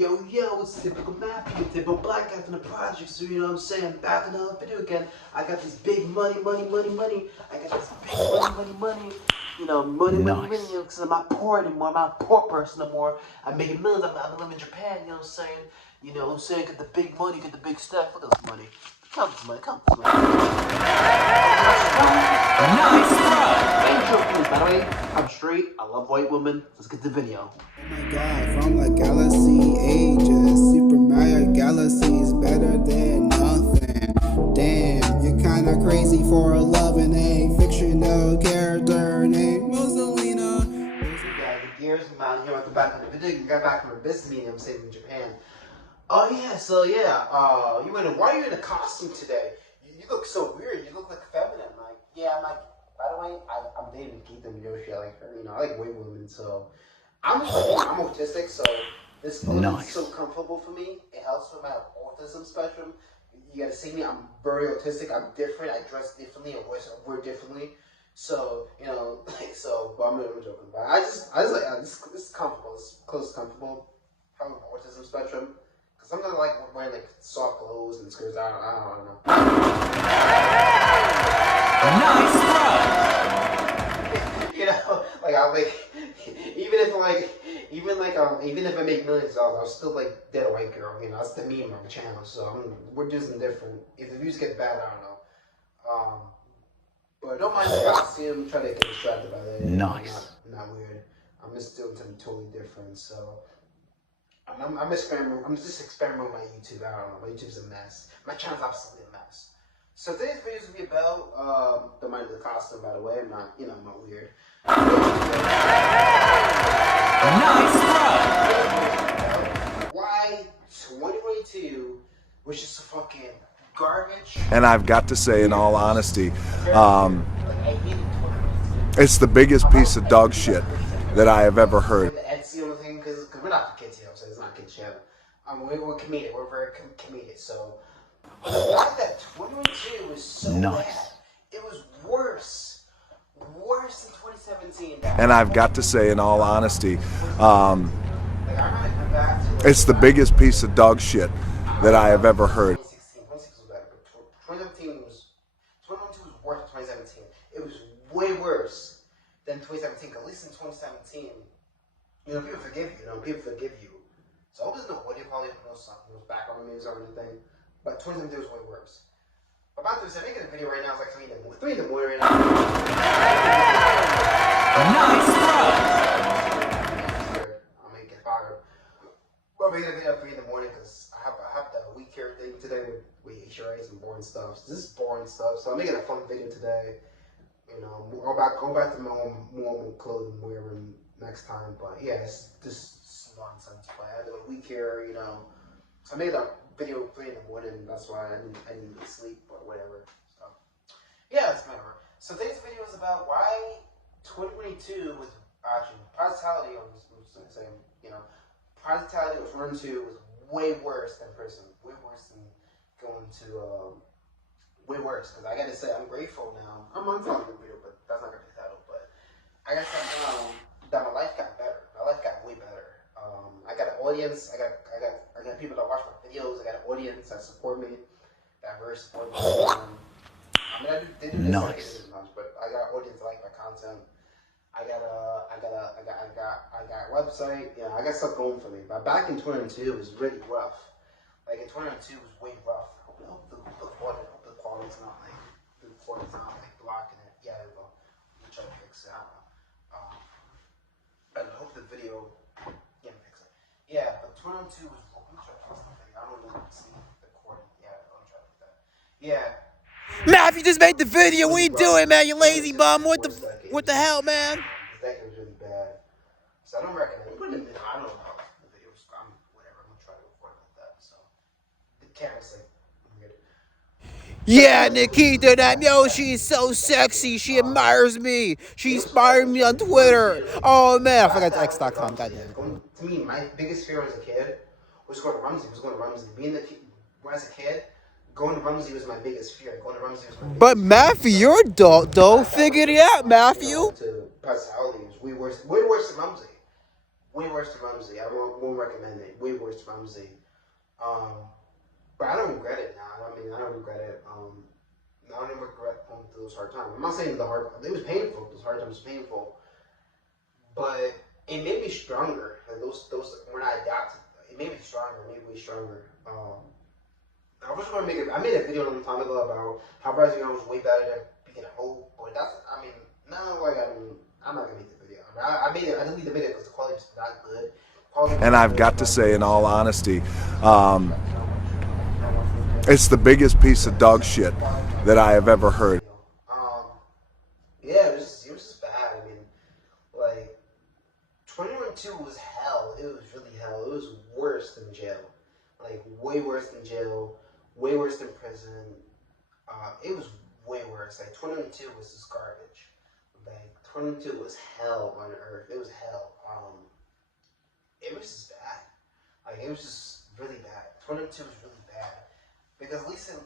Yo, it's typical Matthew, typical black guy from the project, so you know what I'm saying, back in another video again. I got this big money. I got this big money. You know, money, because I'm not poor anymore. I'm not a poor person no more. I'm making millions. I'm living in Japan, you know what I'm saying? You know what I'm saying? Get the big money, get the big stuff. Look at this money. Count this money. Nice, bro! Intro, please, by the way. I'm straight. I love white women. Let's get the video. Oh my god, from the galaxy ages, Super Mario Galaxy is better than nothing. Damn, you're kinda crazy for loving a fictional character named Rosalina. Yeah, the gears come out here at the back of the video. You got back from a business meeting I'm saying in Japan. Oh yeah, so yeah, why are you in a costume today? You look so weird. You look like feminine. Like, yeah, I'm like, by the way, I'm dating Keita Yoshi. I like her. You know, I like white women, so I'm autistic, so this clothing is so comfortable for me. It helps with my autism spectrum. You gotta see me. I'm very autistic. I'm different. I dress differently. I wear differently. So you know, like but I'm joking. But I just like this is comfortable. This clothes is comfortable from autism spectrum. Sometimes I like wearing like soft clothes and skirts. I don't know. Nice, bro. You know, like I like even if I make millions of dollars, I'll still like dead white girl. You know, that's the meme on the channel. So we're doing something different. If the views get bad, I don't know. But don't mind the costume. Try to get distracted by that. Nice. Not weird. I'm just doing something totally different. So. I'm just experimenting with my YouTube. I don't know. My YouTube's a mess. My channel's absolutely a mess. So today's video is gonna be about don't mind the costume, by the way. I'm not weird. Nice, bro. Why 2022 was just a fucking garbage. And I've got to say, in all honesty, it's the biggest piece of dog shit that I have ever heard. Because we're not for kids, you know, so it's not kids yet. We're comedic. We're very comedic. So the fact that 2022 was so bad, it was worse than 2017. And I've got to say, in all honesty, it's the biggest piece of dog shit that I have ever heard. 2016 was better, but 2017 was worse than 2017. It was way worse than 2017. At least in 2017. You know, people forgive you. So I hope there's no audio quality from those background music or anything. But 2017 was way worse. But about to say, making a video right now is like 3 in the morning right now. Nice, bro. I'm gonna get fired. But we're making a video at 3 in the morning because I have the week care thing today with HRAs and boring stuff. So this is boring stuff. So I'm making a fun video today. You know, go back to my normal clothing wearing next time, but yeah, it's just nonsense. But I had a week here, you know. So I made a video 3 in the morning. That's why I didn't sleep or whatever. So yeah, it's whatever. So today's video is about why 2022 was actually practicality. I was saying, you know, practicality was run to was way worse than prison. Way worse than going to way worse. Because I gotta say, I'm grateful now. I'm unfollowing the video, but that's not gonna be the title. But I gotta say now that my life got better. My life got way better. I got an audience. I got people that watch my videos. I got an audience that support me. That very supportive. I mean, they do this nice. As much, but I got an audience that like my content. I got a website. You know, I got stuff going for me. But back in 2022, it was really rough. Like in 2022, it was way rough. I hope the quality's not like blocking it. Yeah, there we go. Let me try to fix it. I don't know. I hope the video can fix it. Yeah, but 2022 was. Let me try to fix the video. I don't know if you can see the recording. Yeah, let me try to fix that. Yeah. Matt, you just made the video. What are you doing, man? You lazy bum. What the hell, man? This decade was really bad. So I don't reckon it. I don't know how the video was. Whatever. I'm gonna try to record it like that. So the camera's like weird. Yeah, Nikita, that Yoshi is so sexy. She admires me. She inspired me on Twitter. Oh, man. I forgot to X.com. Goddamn. To me, my biggest fear as a kid was going to Rumsey. When I was a kid, going to Rumsey was my biggest fear. But Matthew, you're adult, though. Figure it out, Matthew. To personality was way worse than Rumsey. Way worse than Rumsey. I won't recommend it. Way worse than Rumsey. But I don't regret it now. I mean, I don't regret it. I don't even regret going through those hard times. I'm not saying it was painful. Those hard times were painful, but it made me stronger. Like those when I adapted, it made me stronger. It made me stronger. I was going to I made a video a long time ago about how Rising was way better than Beacon of Hope, but I'm not gonna make the video. I made it. I deleted the video because the quality was not good. And I've got to say, in all honesty, it's the biggest piece of dog shit that I have ever heard. Yeah, it was just bad. I mean, like 2012 was hell. It was really hell. It was worse than jail. Like way worse than jail. Way worse than prison. It was way worse. Like 2022 was just garbage. Like 2022 was hell on earth. It was hell. It was just bad. Like it was just really bad. 2022 was really bad because at least in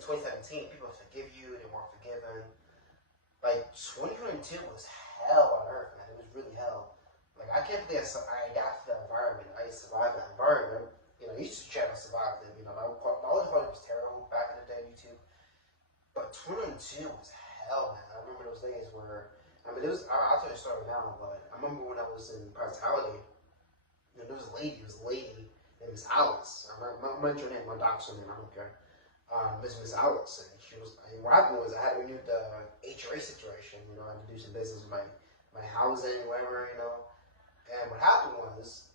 2017, people forgive you. They weren't forgiven. Like 2022 was hell on earth, man. It was really hell. Like I can't believe I adapted to that environment. I survived that environment. You know, you should try to survive it. You know, my audio quality was terrible back in the day, YouTube. But 2022 was hell, man. I remember those days where, I'll tell you a story now, but I remember when I was in Vitality, you know, there was a lady named Miss Alice. I'm mentioning her name, my doc's name, I don't care. Miss Alice, and what happened was I had to renew the HRA situation, you know, I had to do some business with my housing, whatever, you know. And what happened was,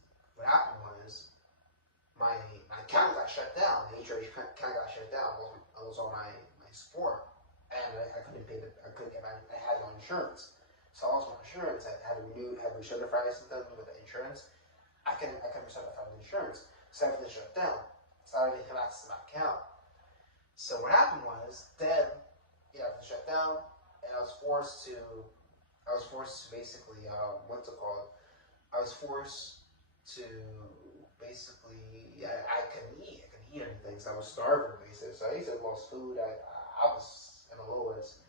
my account got shut down. The HRA account got shut down. I was on my support, and I couldn't pay I couldn't get I had no insurance. So I lost my insurance. I had to recertify something with the insurance. I couldn't recertify the insurance. So everything shut down. So I didn't have access to my account. So what happened was then, you know, everything shut down, and I was forced to basically what's it called? I was forced to basically I couldn't eat anything, so I was starving basically. So I used to lost food. I was in a lowest.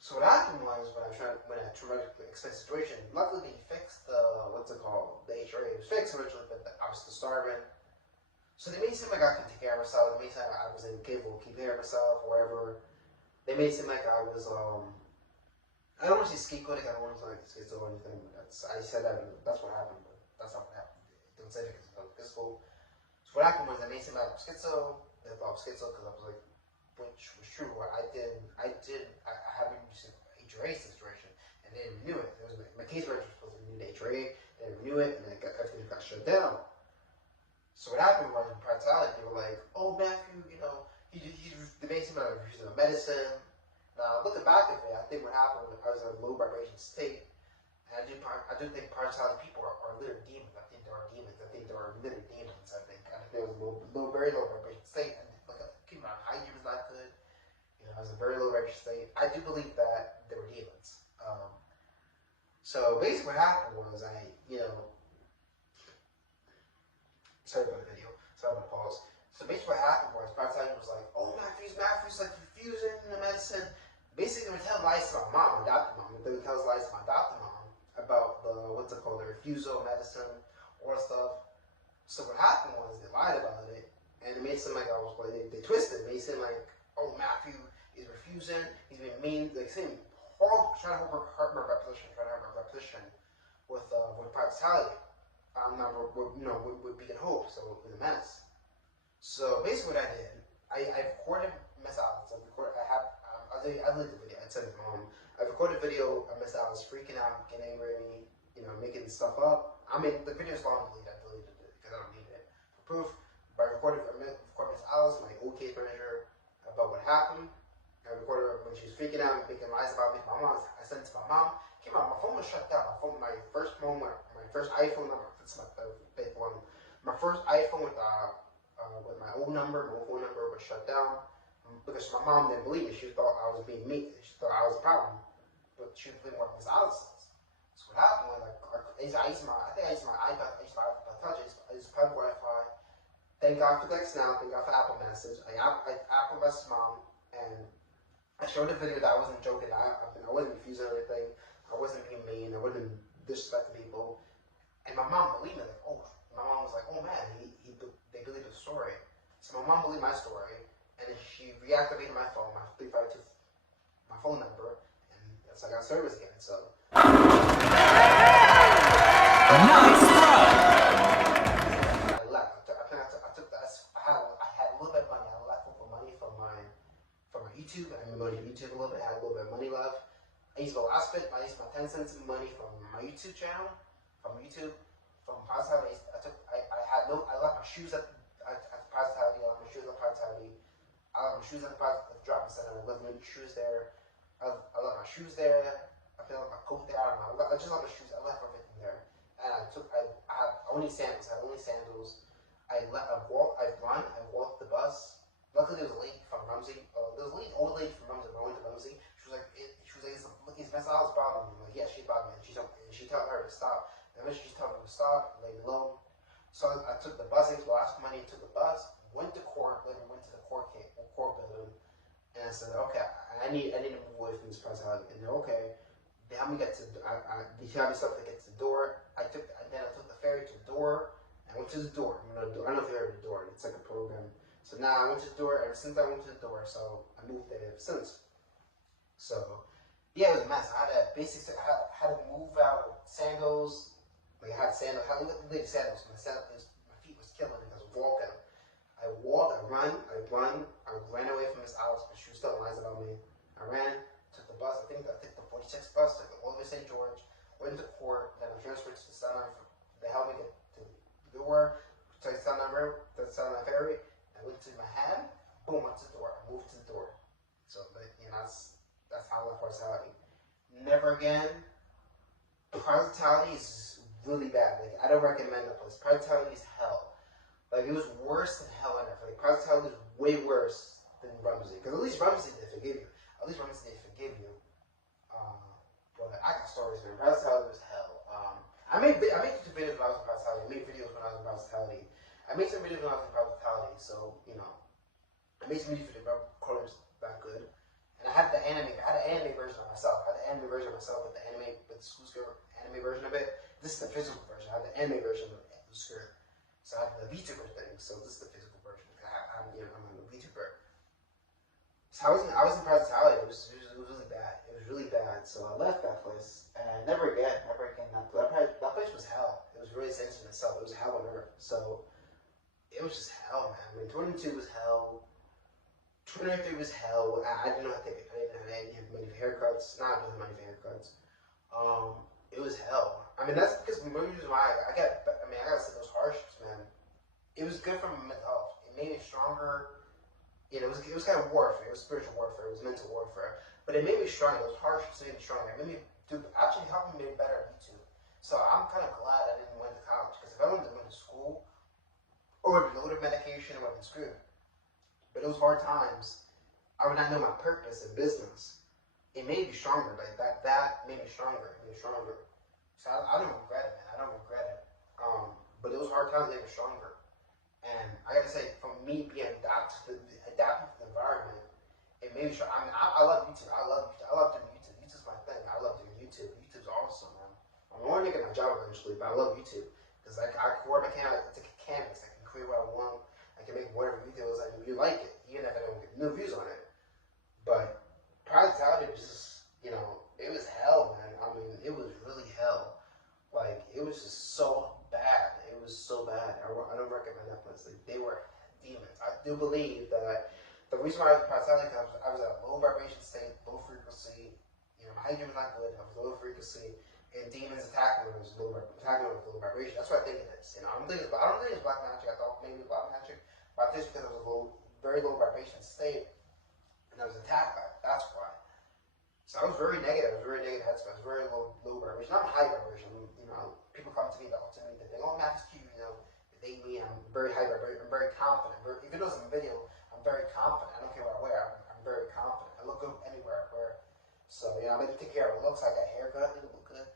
So what happened was when I traumatically experienced the situation, luckily they fixed the HRA. It was fixed originally, but I was still starving. So they made it seem like I could take care of myself. They made it seem like I was incapable of keeping care of myself or whatever. They made it seem like I was I don't want to say scapegoating. I don't want to say like schizo or anything. I said that's what happened, but that's not what happened. Don't say it because I was physical. So what happened was they made it seem like I was schizo. They thought I was schizo because I was like, which was true. I had been using HRA situation and they didn't renew it. It was my case manager was supposed to renew the HRA. They didn't renew it, and then everything got shut down. So what happened was in Vitality, they were like, "Oh, Matthew, you know, they made him refusing the medicine." Now looking back at it, I think what happened was I was in a low vibration state, and I do think Vitality people are literally demons. I think there are demons. I think there are literally demons. I think there was a very low vibration state, and keep in mind, hygiene was not good. You know, I was in a very low vibration state. I do believe that there were demons. So basically, what happened was sorry about the video. Sorry about the pause. So basically what happened was Vitality was like, "Oh, Matthew's like refusing the medicine." Basically, they would tell lies to my mom, my adopted mom. They would tell lies to my adopted mom about the refusal of medicine or stuff. So what happened was they lied about it, and it made it seem like I was they twisted it. It made it seem like, "Oh, Matthew is refusing. He's being mean." Like saying horrible, trying to hurt my reputation with Vitality. With Beacon Hope, so it was a mess. So basically, what I did, I recorded Miss Alice. I deleted the video. I sent it home. I recorded a video of Miss Alice freaking out, getting angry at me, you know, making stuff up. I mean, the video's long deleted. I deleted it because I don't need it for proof. But I recorded Miss Alice, my old case manager, about what happened. I recorded her when she was freaking out and making lies about me to my mom. I sent it to my mom. Came out, my phone was shut down. My first iPhone, that's my fifth one. My first iPhone with my old number, my old phone number was shut down because my mom didn't believe me. She thought I was being mean. She thought I was a problem, but she was believing what Miss Alice says. So what happened was I used my iPad, I used my iPod Touch, I used private Wi-Fi. Thank God for Text Now. Thank God for Apple Message. I Apple messaged mom and I showed the video that I wasn't joking. I wasn't refusing anything. I wasn't being mean. I wasn't disrespecting people. And my mom believed me. Like, oh, my mom was like, oh man, they believe the story. So my mom believed my story, and then she reactivated my phone, my 352, my phone number, and that's I got service again. So. Nice try. I left. I took the. I had a little bit of money. I left over money from my YouTube. I made money from YouTube a little bit. I had a little bit of money left. I used my 10 cents of money from my YouTube channel, from Positivity. I left my shoes at Positivity. I left my shoes at Positivity. I left my shoes at the drop center. I left my shoes there. I left my shoes there. I left my coat there. I don't know. I just left my shoes. I left everything there. And I had only sandals. I walked the bus. Luckily, there was a lady from Rumsey. There was a old lady from Rumsey. When I went to Rumsey, she was like, look, these mental health bothering me. I'm like, yeah, she's bothering me. She told her to stop. And eventually, she told me to stop, leave me alone. So I took the bus. I lost money. Took the bus. Went to court. Later, went to the court building. And I said, okay, I need to move away from this personality. And they're okay. They helped me get to. They helped me stuff to get to the door. Then I took the ferry to the door. I went to the door. I don't know if you heard of the door. It's like a program. So now I went to the door. Ever since I went to the door, so I moved there ever since. So yeah, it was a mess. I had to move out with sandals. Like I had sandals. I had to sandals. My feet was killing me because I was walking. I ran away from this house, but she was still lies about me. I ran, took the bus. I think I took the 46 bus, took it all the way to St. George, went to court, then I transferred to the Sunrise. They helped me get to the door, to the Sunrise Ferry. I went to Manhattan, boom, went to the door. I moved to the door. So, that's how I left Partiality. Never again. Partiality is really bad. Like, I don't recommend that place. Partiality is hell. Like, it was worse than hell on earth. Like, Partiality is way worse than Rumsey. Because at least Rumsey they forgive you. But I got stories, man. Partiality was hell. I made YouTube videos when I was in Partiality. I made videos when I was in Partiality. I made some videos when I was in Partiality. So, I made some videos for the colors that good. And I had an anime version of myself. I had the anime version of myself with the school skirt anime version of it. This is the physical version. I had the anime version of the skirt. So I have the VTuber thing. So this is the physical version. I'm a VTuber. So I was in Partiality. It was really bad. It was really bad. So I left that place and never again. That place was hell. It was really censoring itself. It was hell on earth. So it was just hell, man. I mean, 22 was hell. 23 was hell. I didn't know how to take it. I didn't have money for haircuts. Not really money for haircuts. It was hell. I mean, that's because the reason why I gotta say those hardships, man. It was good for my mental health. It made me stronger. It was kind of warfare. It was spiritual warfare. It was mental warfare. But it made me stronger. Those hardships made me stronger. It made me actually helped me make better at YouTube. So I'm kind of glad I didn't went to college, because if I went to school or with loaded medication, I would have been screwed. But those hard times, I would not know my purpose in business. It made me stronger. Like that made me stronger. So I don't regret it, man. I don't regret it. But those hard times made me stronger. And I gotta say, from me being adapted to the environment, it made me sure. I mean, I love YouTube. I love doing YouTube. YouTube's my thing. I love doing YouTube. YouTube's awesome, man. I'm only gonna get my job eventually, but I love YouTube because I can wear my camera. It's like a canvas. I can create what I want. I can make whatever videos you like it, even if I don't get no views on it. But Partiality was just, it was hell, man. I mean, it was really hell. Like, it was just so bad. It was so bad. I don't recommend that place. Like, they were demons. I do believe that the reason why I was Partiality, I was at a low vibration state, low frequency. My hygiene was not good. I was low frequency, and demons attacked me when I was low vibration. That's what I think it is. I don't think it's black magic. I thought maybe it was black magic, but I think it's because I was very low vibration state, and I was attacked by it. That's why. So I was very negative. I was very negative headspace. I was very low vibration. Not high vibration. People come to me, they think, oh, Max Q, they date me. I'm very high vibration. I'm very confident. Even though it's in the video, I'm very confident. I don't care what I wear. I'm very confident. I look good anywhere I wear. So I better take care of my looks. I got a haircut. It look good.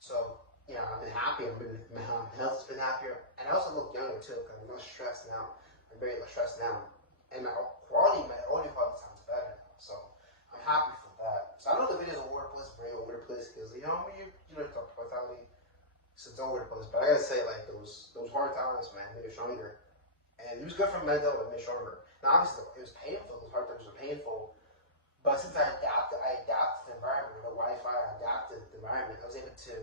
So I've been happy. My health's been happier, and I also look younger too because I'm less stressed now. I'm very less stressed now, and my audio quality sounds better now. So I'm happy for that. So I know the videos all over the place, very over the place, because you know, I mean, you know, the mentality, so it's over the place. But I gotta say, like those hard times, man, made me stronger, and it was good for mental, it made me stronger. Now obviously it was painful. Those hard times were painful, but since I adapted the environment, the Wi-Fi, I adapted the environment. I was able to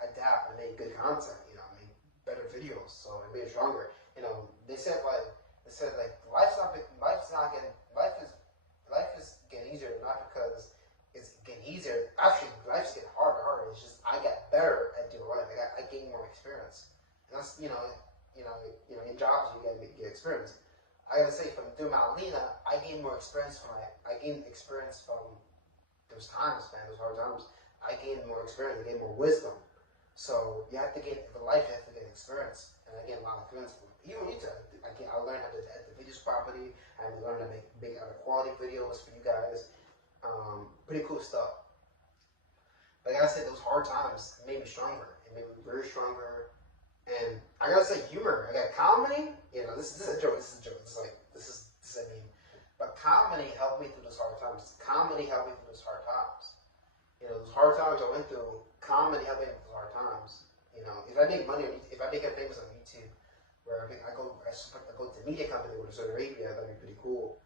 adapt and make good content. You know, make better videos, so it made me stronger. You know, they said like life is getting easier, not because it's getting easier. Actually, life's getting harder and harder. It's just I got better at doing life. I gained more experience, and that's in jobs you get experience. I gotta say, from doing Malina, I gained more experience I gained experience from those times, man, those hard times. I gained more experience. I gained more wisdom. So you have to get for life. You have to get experience, and I gained a lot of experience from it. Even YouTube, I learned how to edit the videos properly. I learned how to make quality videos for you guys. Pretty cool stuff. Like I said, those hard times made me stronger. It made me very stronger. And I gotta say, humor. I got comedy. You know, this is a joke. This is a joke. It's like this is a meme. But comedy helped me through those hard times. Comedy helped me through those hard times. You know, those hard times I went through. Comedy helped me through those hard times. You know, if I make money, if I make it famous on YouTube, where I go to a media company with Saudi Arabia, that'd be pretty cool.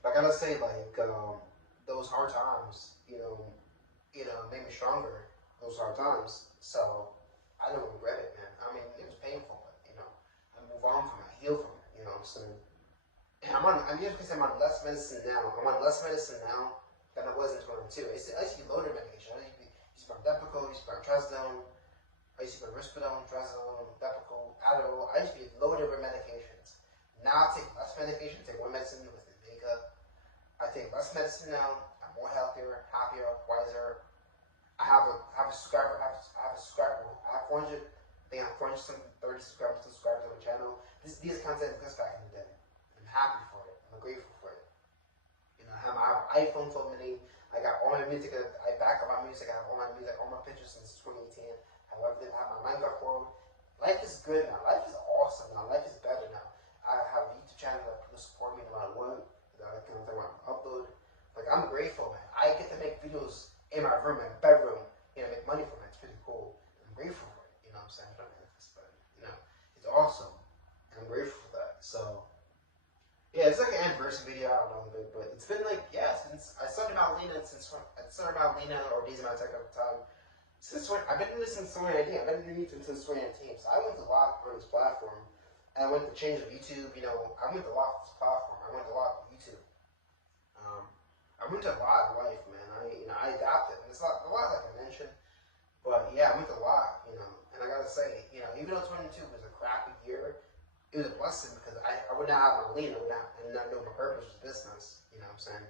But I gotta say, like those hard times, made me stronger. Those hard times. So I don't regret it, man. I mean, it was painful, but I move on from it, I heal from it. You know what I'm saying? And I'm just because I'm on less medicine now. I'm on less medicine now than I was in 22. I used to be loaded medication. I used to be on Depakote, I used to be on Trazodone, I used to be on Risperidone, Trazodone, Depakote, Adderall. I used to be loaded with medications. Now I take less medication, I take one medicine with the makeup. I take less medicine now. I'm more healthier, happier, wiser. I have a subscriber. I have a subscriber. I have 400. I think I have 430 subscribers on the channel. These content is back in the day. I'm happy for it. I'm grateful for it. You know, I have an iPhone 12 mini. I got all my music. I back up my music. I have all my music, all my pictures since 2018. However, I have my Minecraft world. Life is good now. Life is awesome now. Life is better now. I have a YouTube channel that will support me no matter what. That content I want to upload. Like, I'm grateful, man. I get to make videos in my room, my bedroom. Make money from it. It's pretty cool. I'm grateful for it. You know what I'm saying? I'm trying to manifest, but it's awesome. And I'm grateful for that. So yeah, it's like an anniversary video. I don't know, but it's been like since I started Malina or Daisy My Tech at the time. I've been doing this since 2019. I've been doing YouTube since 2019. So I went a lot on this platform. And I went to change of YouTube. I went a lot on this platform. I went a lot on YouTube. I went to a lot of life, man. I adapted. And it's a lot like I mentioned. But yeah, I went a lot, and I gotta say, even though 22 was a crappy year, it was a blessing because I would not have my lean, I would not know my purpose was business, you know what I'm saying?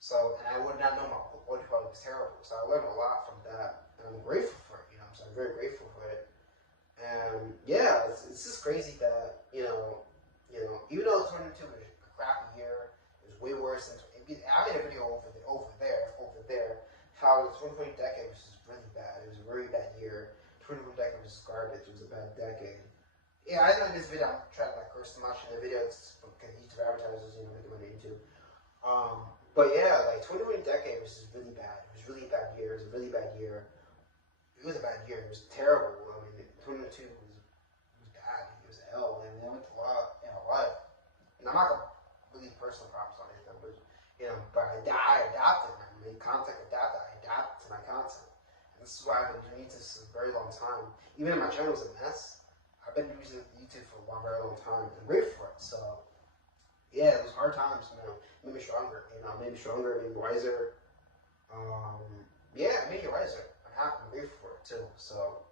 So, and I would not know my what was terrible. So I learned a lot from that, and I'm grateful for it, you know what I'm saying? I'm very grateful for it. And yeah, it's just crazy that, even though 22 was a crappy year, it was way worse than I made a video over there, how the 2020 decade was just really bad. It was a very bad year. 2020 decade was just garbage. It was a bad decade. Yeah, I know in this video I'm trying to curse too much in the video because YouTube advertisers, making money on YouTube. But yeah, like 2020 decade was just really bad. It was a really bad year. It was a really bad year. It was a bad year. It was terrible. I mean, 2022 was bad. It was hell. I mean, I went to a lot in my life. And I'm not gonna really personal problems on anything, but I adapted. I made content adapted. I adapted to my content. And this is why I've been doing YouTube for a very long time. Even if my channel was a mess, I've been using YouTube for a very long time. I'm grateful for it. So yeah, those hard times, made me stronger. Made me stronger, made me wiser. Yeah, it made me wiser. I'm happy. I'm grateful for it too. So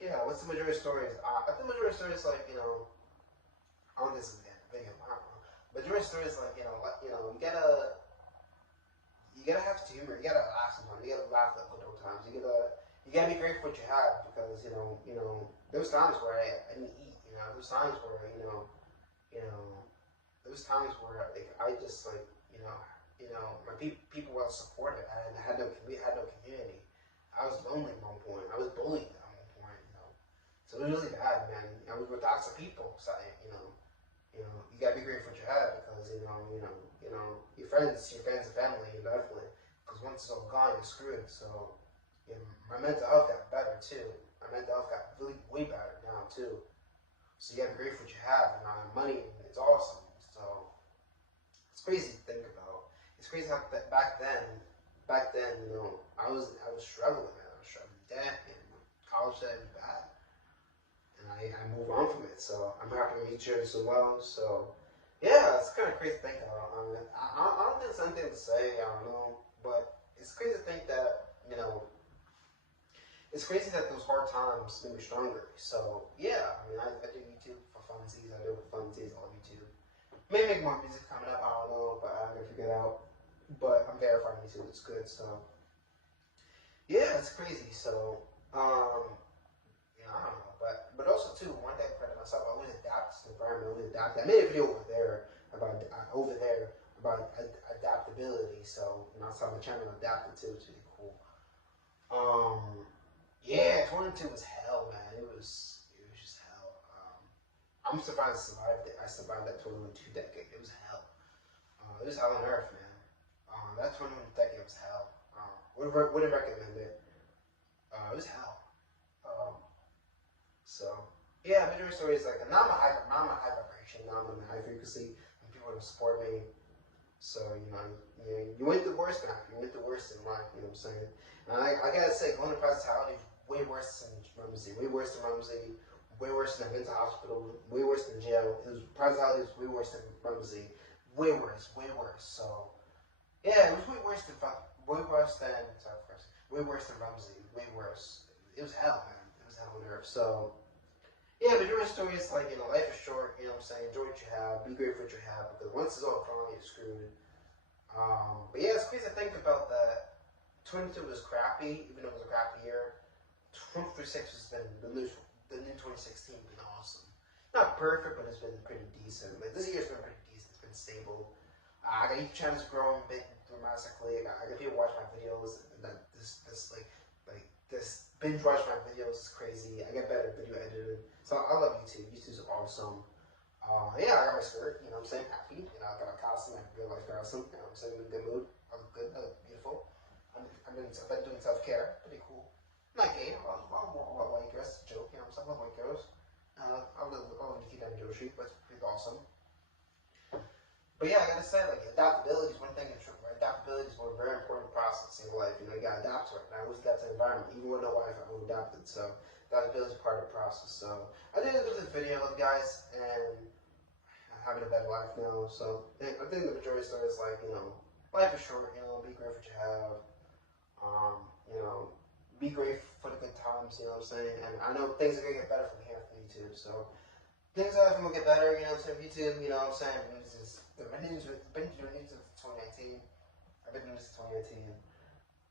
yeah, what's the majority of stories? I think the majority of stories like on this video. I don't know. Majority of stories like you gotta have humor. You gotta laugh sometimes. You gotta laugh at good old times. You gotta be grateful for what you have because there was times where I didn't eat. There was times where there was times where I just my people weren't supportive. I had no community. I was lonely at one point. I was bullied at one point. So it was really bad, man. I was with lots of people. So You gotta be grateful for what you have because your friends and family, definitely. Because once it's all gone, you're screwed. So my mental health got better too. My mental health got really way better now too. So you gotta be grateful for what you have, and money is awesome. So it's crazy to think about. It's crazy how back then, I was struggling, man. I was struggling with debt, and college debt was bad. And I move on from it, so I'm happy to meet you as well. So, yeah, it's kind of crazy to think about. I don't think it's anything to say, I don't know, but it's crazy to think that, it's crazy that those hard times made me stronger. So, yeah, I do YouTube for funsies. I do it for funsies on YouTube. Maybe make more music coming up, I don't know, but I'm gonna figure it out. But I'm verifying YouTube, it's good, so. Yeah, it's crazy, so, I don't know, but also too, one thing I put myself, I always adapt to the environment. I always adapt. I made a video about adaptability. So I saw my channel adapted too, which is really cool. Yeah, 22 was hell, man. It was just hell. I'm surprised I survived it. I survived that 22 decade. It was hell. It was hell on earth, man. That 21 decade was hell. Wouldn't recommend it. It was hell. So yeah, major story is like now I'm a high vibration, now I'm in high frequency, and people don't support me. So you went through worse now. You went through worse than mine. You know what I'm saying? And I gotta say, going to hospitality is way worse than Rumsey. Way worse than Rumsey. Way worse than a mental hospital. Way worse than jail. Hospitality was way worse than Rumsey. Way worse. Way worse. So yeah, it was way worse than Rumsey. Way worse. It was hell, man. It was hell on earth. So. Yeah, but your story is like, life is short, you know what I'm saying? Enjoy what you have, be grateful for what you have, because once it's all gone, you're screwed. But yeah, it's crazy to think about that. 22 was crappy, even though it was a crappy year. 2026 has been, the new 2016 has been awesome. Not perfect, but it's been pretty decent. Like, this year's been pretty decent, it's been stable. I got YouTube channels growing big dramatically. I got people watch my videos, and this binge watch my videos is crazy. I get better at video editing. So I love YouTube. YouTube's awesome. Yeah, I got my skirt, you know what I'm saying? Happy. I got a costume, like real life costume. You know what I'm saying? I'm in a good mood. I look good. I look beautiful. I've been doing self-care. Pretty cool. I'm not gay. I love white girls. It's a joke, you know what I'm saying? I love white girls. I love Nikita and Joshi. That's pretty awesome. But yeah, I gotta say, like, adaptability is one thing. Adaptability is one very important process in your life. You gotta adapt to it. And I always adapt to the environment. Even with no wife, I will adapt it. So adaptability is part of the process. So I did this video, guys, and I'm having a better life now. So I think the majority of the story is like, life is short. Be grateful for what you have. Be grateful for the good times. You know what I'm saying? And I know things are gonna get better from here from YouTube. So things are gonna get better. You know what I'm saying? YouTube. You know what I'm saying? I've been doing it since 2019. I've been doing this since 2018.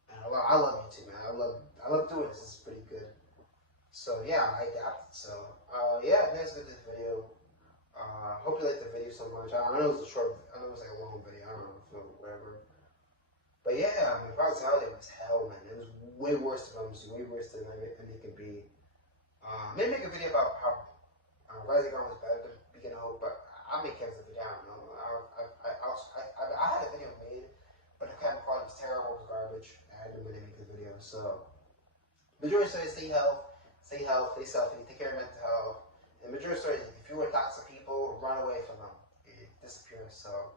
And I love YouTube, man. I love doing this. It's pretty good. So yeah, I adapted. So yeah, that's good. This video. Hope you liked the video so much. I know it was I know it was like a long video. I don't know, whatever. But yeah, hospitality was hell, man. It was way worse than way worse than it could be. Maybe make a video about how Rising Ground was better than Beacon of Hope, but I'll make it as a video. I don't know. I had a video made, but the camera quality was terrible. It was garbage. I had to really make the video. So, majority story is stay healthy, stay selfie, take care of mental health. And majority story is if you were toxic people, run away from them. It disappears. So,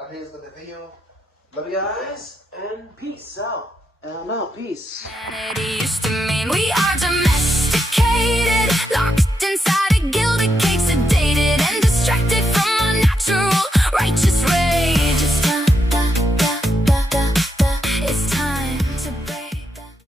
I think it's good the video. Love you guys, and peace out. Peace. Humanity used to mean we are domesticated, locked inside.